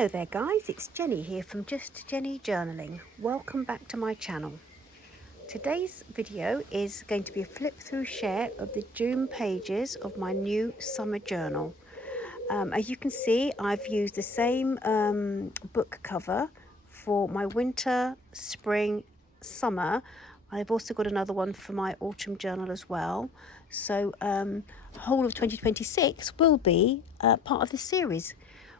Hello there guys, it's Jenny here from Just Jenny Journaling. Welcome back to my channel. Today's video is going to be a flip through share of the June pages of my new summer journal. As you can see, I've used the same book cover for my winter, spring, summer. I've also got another one for my autumn journal as well. So whole of 2026 will be part of this series,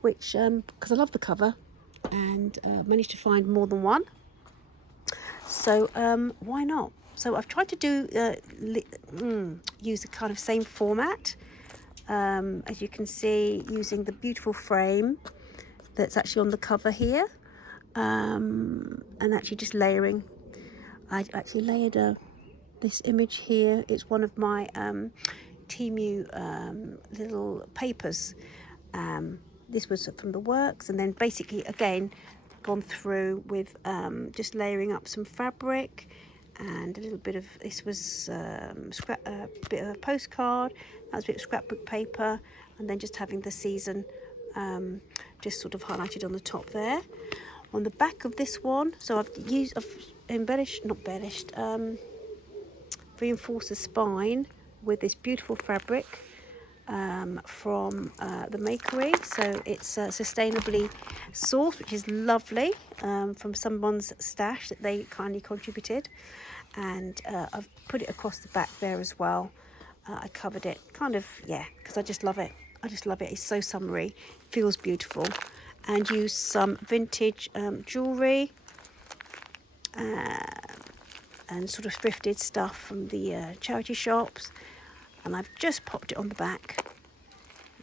which because I love the cover and managed to find more than one, so why not? So I've tried to do use the kind of same format, as you can see, using the beautiful frame that's actually on the cover here, and actually just layering. I actually layered this image here. It's one of my Temu little papers. This was from the works, and then basically again gone through with just layering up some fabric and a little bit of, this was a bit of a postcard, that was a bit of scrapbook paper, and then just having the season just sort of highlighted on the top there. On the back of this one, so I've reinforced the spine with this beautiful fabric from the Makery. So it's sustainably sourced, which is lovely, from someone's stash that they kindly contributed, and I've put it across the back there as well. I covered it kind of, yeah, because I just love it. It's so summery, feels beautiful, and used some vintage jewellery and sort of thrifted stuff from the charity shops. And I've just popped it on the back,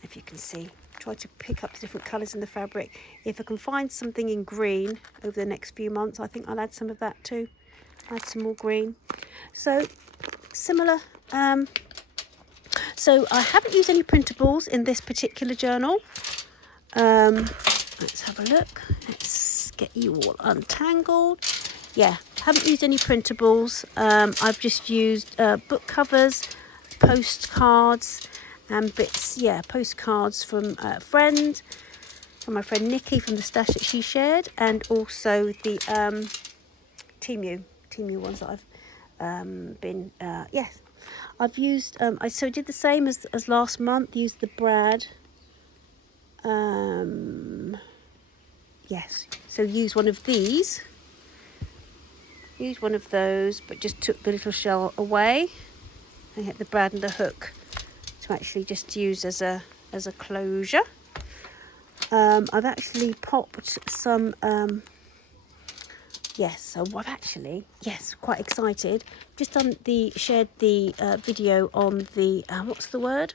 if you can see. Try to pick up the different colours in the fabric. If I can find something in green over the next few months, I think I'll add some of that too. Add some more green. So similar. So I haven't used any printables in this particular journal. Let's have a look. Let's get you all untangled. Yeah, haven't used any printables. I've just used book covers, postcards and bits, postcards from my friend Nikki, from the stash that she shared, and also the Temu ones that I've been I've used I did the same as last month, used the brad, so use one of these, use one of those, but just took the little shell away. I hit the brad and the hook to actually just use as a closure. I've actually popped some so I've actually, quite excited, just shared the video on the what's the word,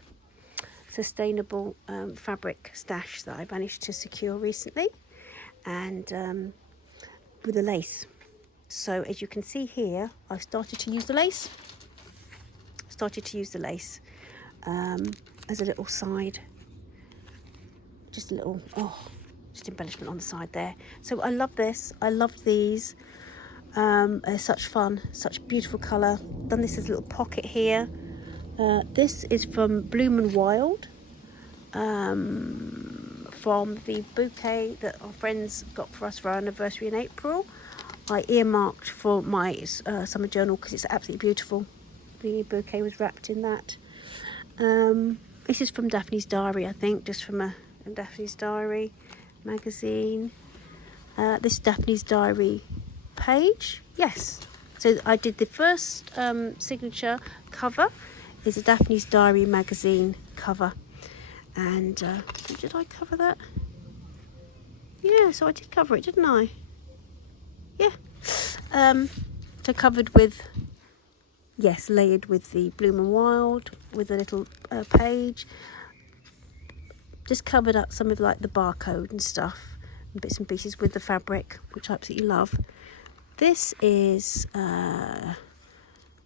sustainable fabric stash that I managed to secure recently, and with the lace. So as you can see here, I've started to use the lace. As a little side, just a little just embellishment on the side there. So I love this. I love these. They're such fun, such beautiful colour. Done this as a little pocket here. This is from Bloom and Wild, from the bouquet that our friends got for us for our anniversary in April. I earmarked for my summer journal because it's absolutely beautiful. The bouquet was wrapped in that. This is from Daphne's Diary, I think, just from a Daphne's Diary magazine. This Daphne's Diary page, yes. So I did the first signature cover is a Daphne's Diary magazine cover, and did I cover that? Yeah, so I did cover it, didn't I? Yeah. So covered with, layered with the Bloom and Wild, with a little page. Just covered up some of like the barcode and stuff, and bits and pieces with the fabric, which I absolutely love. This is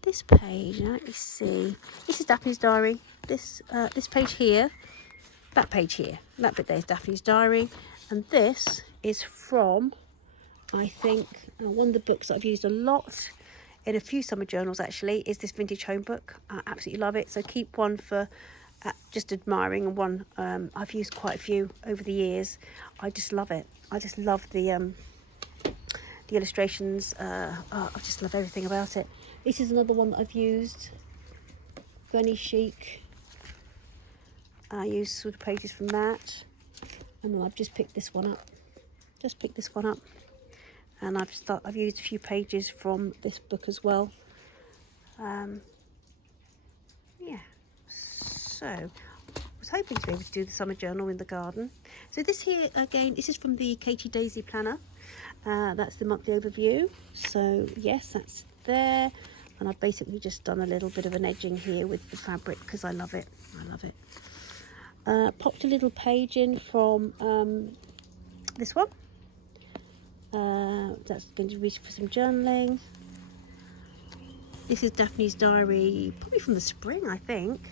this page. Let me see. This is Daphne's Diary. This page here, that page here, that bit there is Daphne's Diary, and this is from, I think, one of the books that I've used a lot in a few summer journals actually, is this vintage home book. I absolutely love it. So keep one for just admiring one. I've used quite a few over the years. I just love it. I just love the illustrations. I just love everything about it. This is another one that I've used, Granny Chic. I used sort of pages from that, and then I've just picked this one up. And I've used a few pages from this book as well. Yeah, so I was hoping to be able to do the summer journal in the garden. So this here, again, this is from the Katie Daisy planner. That's the monthly overview. So yes, that's there. And I've basically just done a little bit of an edging here with the fabric because I love it. Popped a little page in from this one. That's going to be for some journaling. This is Daphne's diary, probably from the spring, I think.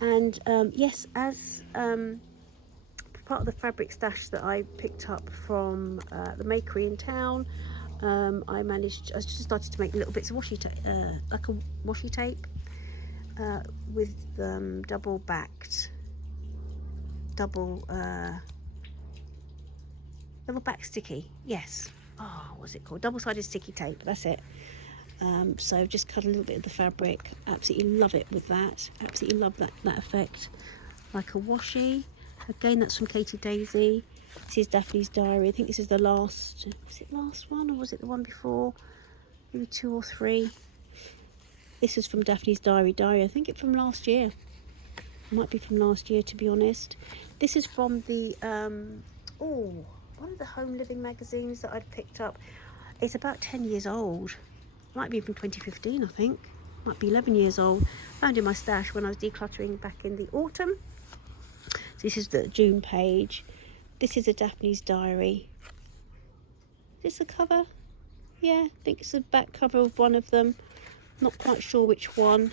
And yes, as part of the fabric stash that I picked up from the makery in town, I just started to make little bits of washi tape, like a washi tape with double back sticky. Yes. Oh, what's it called? Double-sided sticky tape. That's it. So just cut a little bit of the fabric. Absolutely love it with that. Absolutely love that effect. Like a washi. Again, that's from Katie Daisy. This is Daphne's diary. I think this is the last. Was it the last one, or was it the one before? Maybe 2 or 3. This is from Daphne's diary. I think it's from last year. Might be from last year, to be honest. This is from the one of the home living magazines that I'd picked up. It's about 10 years old. Might be from 2015, I think. Might be 11 years old. Found in my stash when I was decluttering back in the autumn. So this is the June page. This is a Daphne's diary. Is this a cover? Yeah, I think it's the back cover of one of them. Not quite sure which one.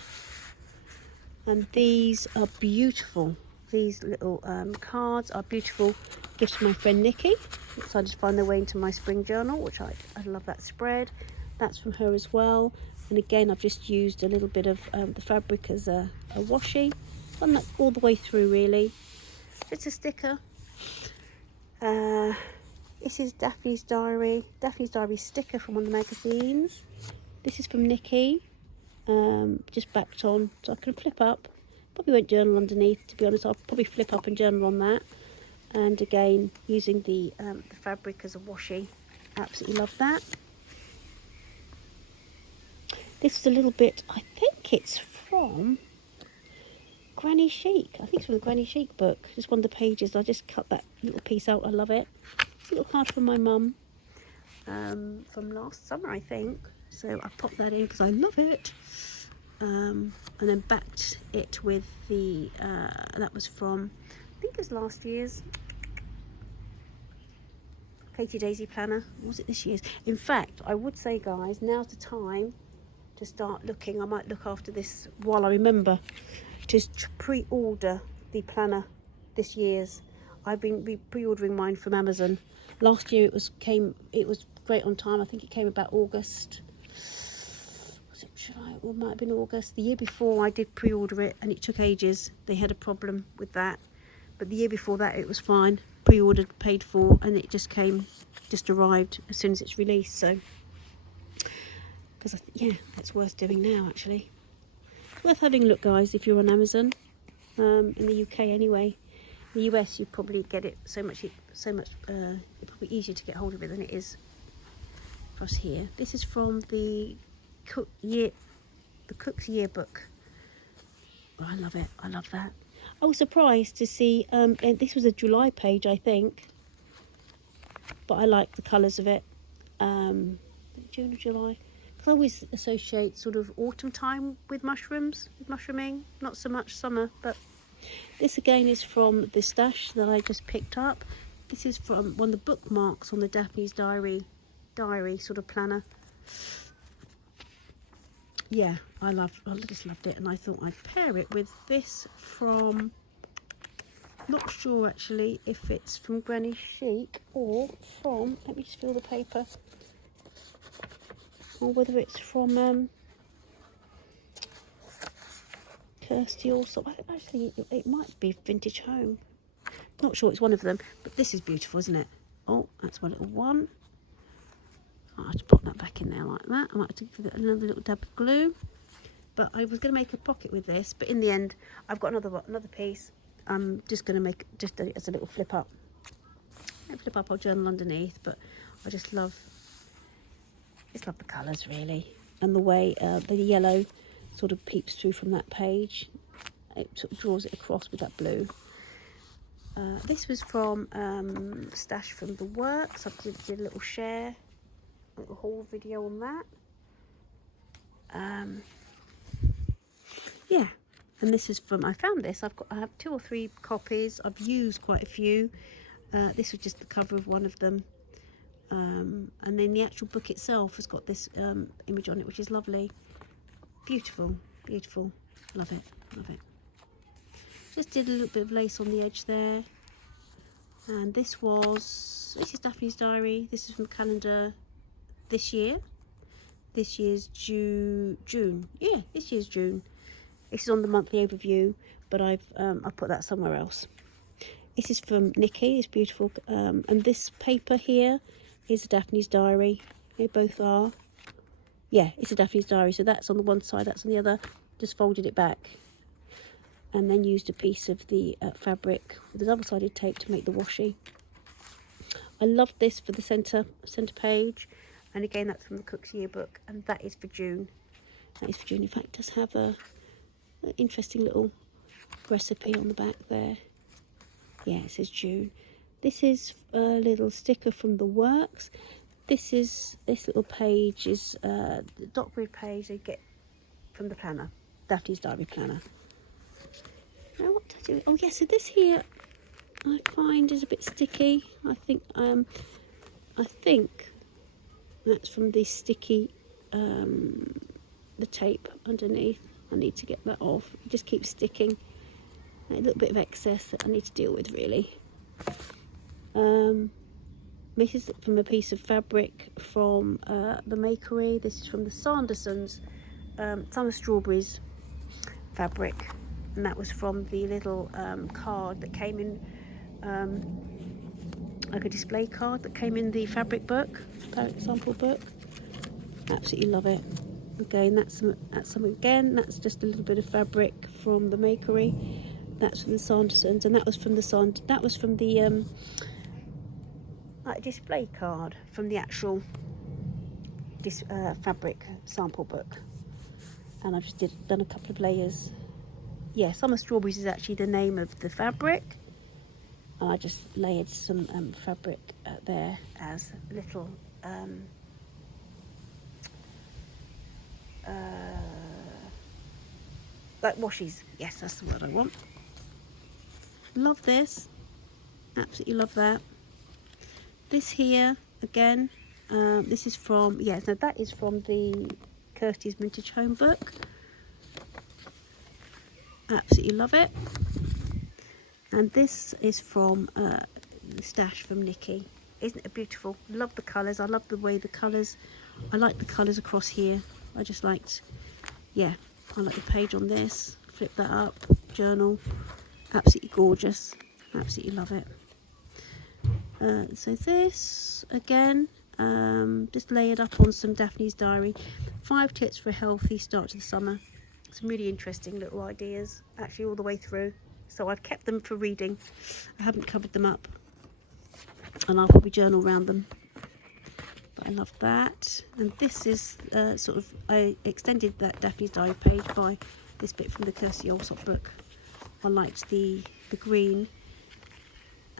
And these are beautiful. These little cards are beautiful gifts from my friend Nikki. Decided to find their way into my spring journal, which I love that spread. That's from her as well. And again, I've just used a little bit of the fabric as a washi. Done that all the way through, really. It's a sticker. This is Daphne's diary. Daphne's diary sticker from one of the magazines. This is from Nikki. Just backed on, so I can flip up. Probably won't journal underneath, to be honest. I'll probably flip up and journal on that. And again, using the fabric as a washi. Absolutely love that. This is a little bit, I think it's from Granny Chic. I think it's from the Granny Chic book. Just one of the pages. I just cut that little piece out. I love it. It's a little card from my mum from last summer, I think. So I popped that in because I love it. And then backed it with the, that was from, I think it was last year's Katie Daisy planner. Or was it this year's? In fact, I would say, guys, now's the time to start looking. I might look after this while I remember to pre-order the planner this year's. I've been pre-ordering mine from Amazon. Last year it was great on time. I think it came about August. Was it July? Or it might have been August. The year before I did pre-order it and it took ages. They had a problem with that. But the year before that it was fine. Pre-ordered, paid for, and it just arrived as soon as it's released. So, because yeah, that's worth doing now actually. Worth having a look, guys, if you're on Amazon. In the UK anyway. In the US you probably get it so much it's probably easier to get hold of it than it is for us here. This is from the Cook's Yearbook. Oh, I love it. I love that. I was surprised to see and this was a July page, I think, but I like the colours of it. June or July, because I always associate sort of autumn time with mushrooming, not so much summer. But this again is from the stash that I just picked up. This is from one of the bookmarks on the Daphne's diary sort of planner. Yeah, I just loved it, and I thought I'd pair it with this from, not sure actually if it's from Granny Chic or from, let me just feel the paper, or whether it's from Kirsty also. Actually, it might be Vintage Home. Not sure it's one of them, but this is beautiful, isn't it? Oh, that's my little one. I have to put that back in there like that. I might have to give it another little dab of glue. But I was going to make a pocket with this, but in the end, I've got another piece. I'm just going to make just as a little flip up. Flip up, I'll journal underneath, but I just love the colours really, and the way the yellow sort of peeps through from that page. It sort of draws it across with that blue. This was from Stash from the Works. I did a little share, a little haul video on that. Yeah, and this is from, I found this. I have 2 or 3 copies. I've used quite a few. This was just the cover of one of them. And then the actual book itself has got this image on it, which is lovely. Beautiful, beautiful. Love it, love it. Just did a little bit of lace on the edge there. And this is Daphne's diary. This is from the calendar this year. This year's June. Yeah, this year's June. This is on the monthly overview, but I put that somewhere else. This is from Nikki. It's beautiful. And this paper here is a Daphne's diary. They both are. Yeah, it's a Daphne's diary. So that's on the one side, that's on the other. Just folded it back, and then used a piece of the fabric with a double-sided tape to make the washi. I love this for the centre page, and again that's from the Cook's Yearbook, and that is for June. That is for June. In fact, it does have an interesting little recipe on the back there. Yeah, it says June. This is a little sticker from the Works. This little page is the dot grid page they get from the planner, Daphne's diary planner. Now what did I do? Oh yeah, so this here I find is a bit sticky. I think that's from the sticky the tape underneath. I need to get that off. It just keeps sticking. A little bit of excess that I need to deal with really. This is from a piece of fabric from the Makery. This is from the Sandersons Summer Strawberries fabric, and that was from the little card that came in, like a display card that came in the fabric book, sample book. Absolutely love it. Again, that's just a little bit of fabric from the Makery. That's from the Sandersons, and that was from the like display card from the actual fabric sample book. And I've just done a couple of layers. Yeah, Summer Strawberries is actually the name of the fabric, and I just layered some fabric there as little like washies. Yes, that's the word I want. Love this. Absolutely love that. This here again, this is from, yeah, so that is from the Kirsty's Vintage Home book. Absolutely love it. And this is from the Stash from Nikki. Isn't it beautiful? Love the colours. I love the way the colours, I like the colours across here. I just liked, yeah, I like the page on this. Flip that up, journal. Absolutely gorgeous. Absolutely love it. So this again, just layered up on some Daphne's diary. 5 tips for a healthy start to the summer. Some really interesting little ideas, actually all the way through. So I've kept them for reading. I haven't covered them up, and I'll probably journal around them. But I love that. And this is I extended that Daphne's diary page by this bit from the Kirsty Allsop book. I liked the green,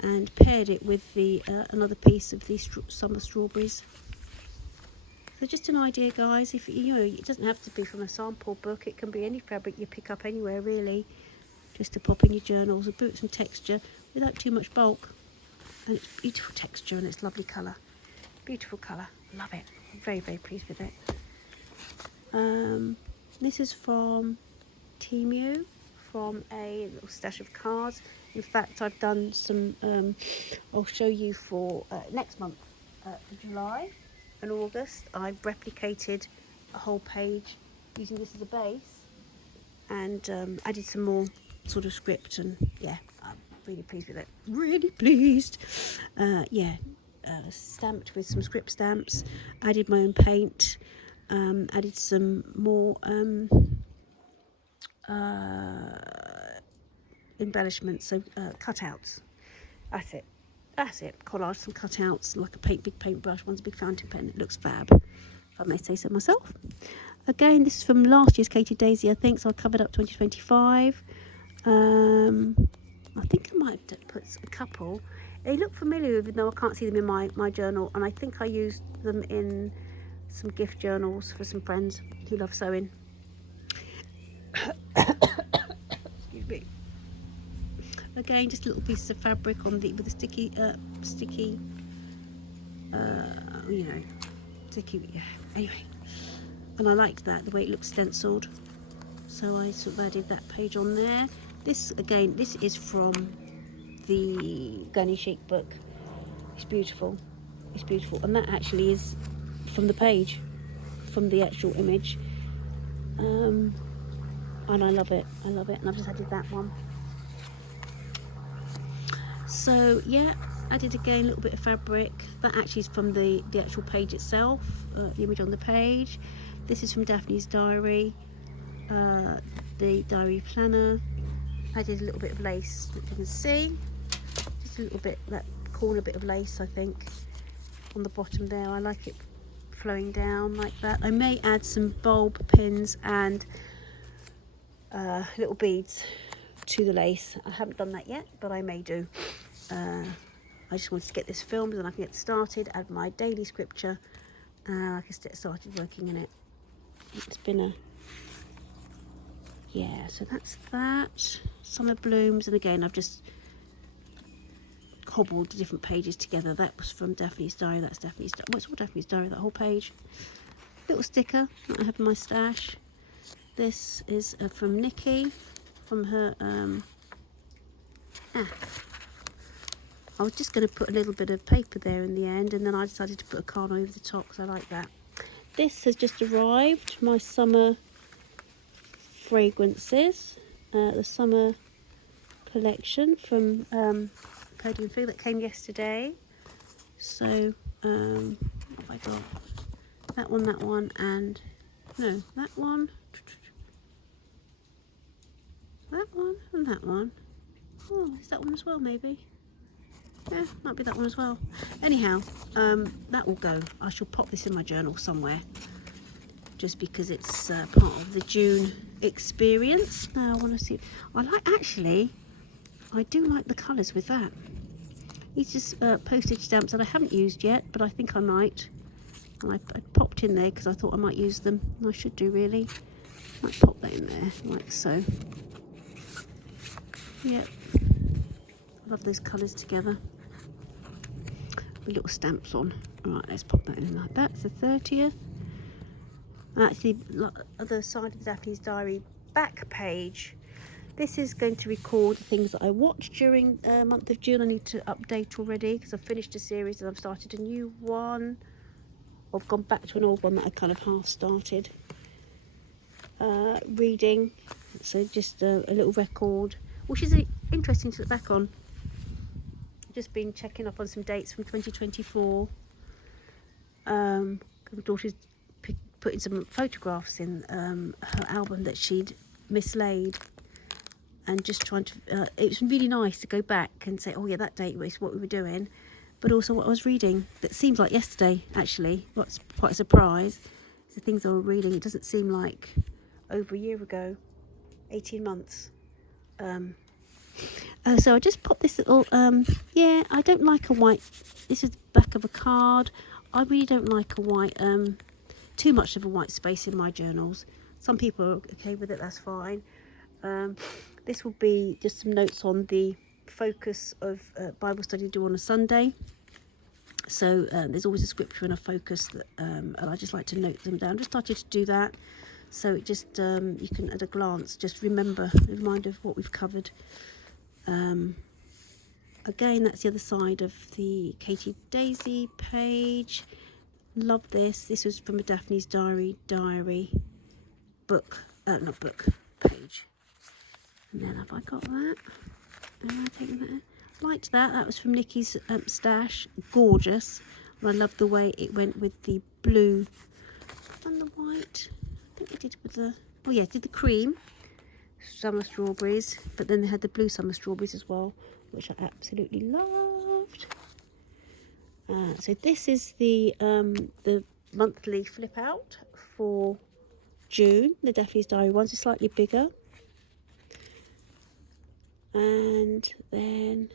and paired it with the another piece of these summer strawberries. So just an idea, guys. If you know, it doesn't have to be from a sample book. It can be any fabric you pick up anywhere, really. Just to pop in your journals, a bit some texture without too much bulk, and it's beautiful texture and it's lovely colour. Beautiful colour. Love it. I'm very, very pleased with it. This is from Temu, from a little stash of cards. In fact, I've done some, I'll show you for next month, for July and August. I've replicated a whole page using this as a base, and added some more sort of script, and yeah, I'm really pleased with it. Really pleased. Stamped with some script stamps, added my own paint, added some more embellishments, so cutouts. That's it. Collage some cutouts, like a big paintbrush. One's a big fountain pen. It looks fab, if I may say so myself. Again, this is from last year's Katie Daisy, I think, so I covered up 2025. I think I might have put a couple. They look familiar, even though I can't see them in my journal, and I think I used them in some gift journals for some friends who love sewing. Excuse me. Again, just little pieces of fabric with a sticky, sticky. Yeah. Anyway, and I liked that, the way it looks stenciled, so I sort of added that page on there. This is from the Gunny Chic book. It's beautiful, and that actually is from the page, from the actual image, and I love it, and I've just added that one. So yeah, added again a little bit of fabric. That actually is from the actual page itself, the image on the page. This is from Daphne's diary, the diary planner. Added a little bit of lace, which you can see, just a little bit, that corner bit of lace, I think, on the bottom there. I like it flowing down like that. I may add some bulb pins and little beads to the lace. I haven't done that yet, but I may do. I just wanted to get this filmed, and I can get started, add my daily scripture, and I can get started working in it. It's been so that's that. Summer blooms, and again I've just cobbled the different pages together. That was from Daphne's diary. That's Daphne's diary. Well, it's all Daphne's diary, that whole page. Little sticker that I have in my stash. This is from Nikki, from her I was just going to put a little bit of paper there in the end, and then I decided to put a card over the top because I like that. This has just arrived, my summer fragrances, the summer collection from Podium Food that came yesterday. So what have I got? That one, and no, that one, and that one. Oh, is that one as well, maybe? Yeah, might be that one as well. Anyhow, that will go. I shall pop this in my journal somewhere, just because it's part of the June experience. Now I want to see. I do like the colours with that. These just postage stamps that I haven't used yet, but I think I might. And I popped in there because I thought I might use them. I should do, really. Might pop that in there, like so. Yep. I love those colours together. With little stamps on. Alright, let's pop that in like that. It's the 30th. That's the other side of the Daphne's diary back page. This is going to record the things that I watched during the month of June. I need to update already because I've finished a series and I've started a new one. I've gone back to an old one that I kind of half started. Reading, so just a little record, which is interesting to look back on. Just been checking up on some dates from 2024. My daughter's putting some photographs in her album that she'd mislaid, and just trying to it was really nice to go back and say, oh yeah, that date was what we were doing, but also what I was reading. That seems like yesterday, actually. What's quite a surprise is the things I was reading. It doesn't seem like over a year ago, 18 months. So I just popped this little, I don't like a white, this is the back of a card. I really don't like a white, too much of a white space in my journals. Some people are okay with it, that's fine. This will be just some notes on the focus of Bible study to do on a Sunday. So there's always a scripture and a focus, that, and I just like to note them down. Just started to do that, so it just you can at a glance just remind of what we've covered. Again, that's the other side of the Katie Daisy page. Love this. This was from a Daphne's diary page. And then have I got that? Am I taking that? Liked that. That was from Nikki's stash. Gorgeous. And I love the way it went with the blue and the white. I think we did with the, oh yeah, did the cream summer strawberries, but then they had the blue summer strawberries as well, which I absolutely loved. So this is the monthly flip out for June. The Daphne's Diary ones are slightly bigger. And then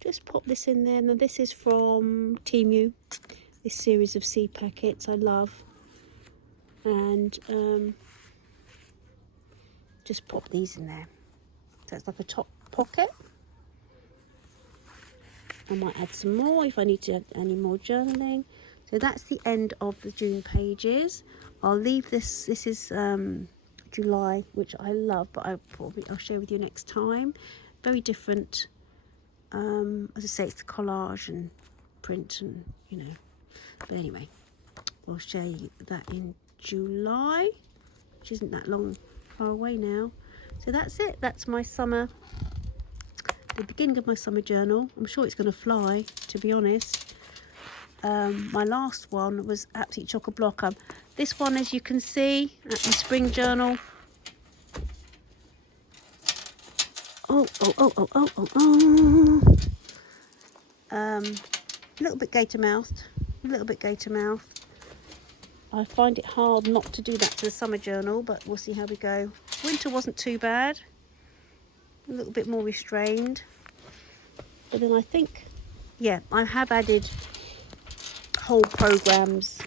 just pop this in there. Now this is from Temu, this series of seed packets I love. And just pop these in there. So it's like a top pocket. I might add some more if I need to add any more journaling. So that's the end of the June pages. I'll leave this. This is July, which I love, but I'll share with you next time. Very different. As I say, it's the collage and print, and you know. But anyway, we'll share you that in July, which isn't that long far away now. So that's it. That's my summer. The beginning of my summer journal. I'm sure it's going to fly, to be honest. My last one was absolutely chock-a-block. This one, as you can see, at the spring journal. A little bit gator-mouthed. I find it hard not to do that to the summer journal, but we'll see how we go. Winter wasn't too bad. A little bit more restrained. But then I think, yeah, I have added whole programs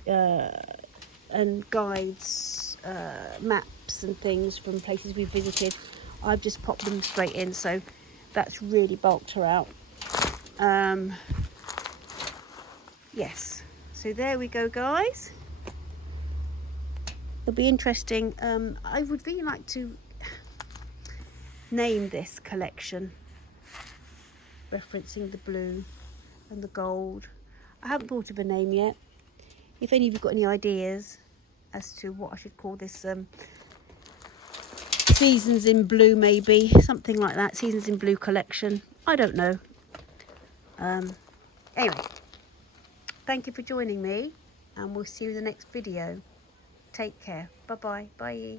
and guides, maps and things from places we visited. I've just popped them straight in, so that's really bulked her out. Yes, so there we go, guys. It'll be interesting. I would really like to name this collection, referencing the blue and the gold. I haven't thought of a name yet. If any of you got any ideas as to what I should call this, Seasons in Blue, maybe something like that. Seasons in Blue collection. I don't know. Anyway, thank you for joining me, and we'll see you in the next video. Take care. Bye-bye. Bye.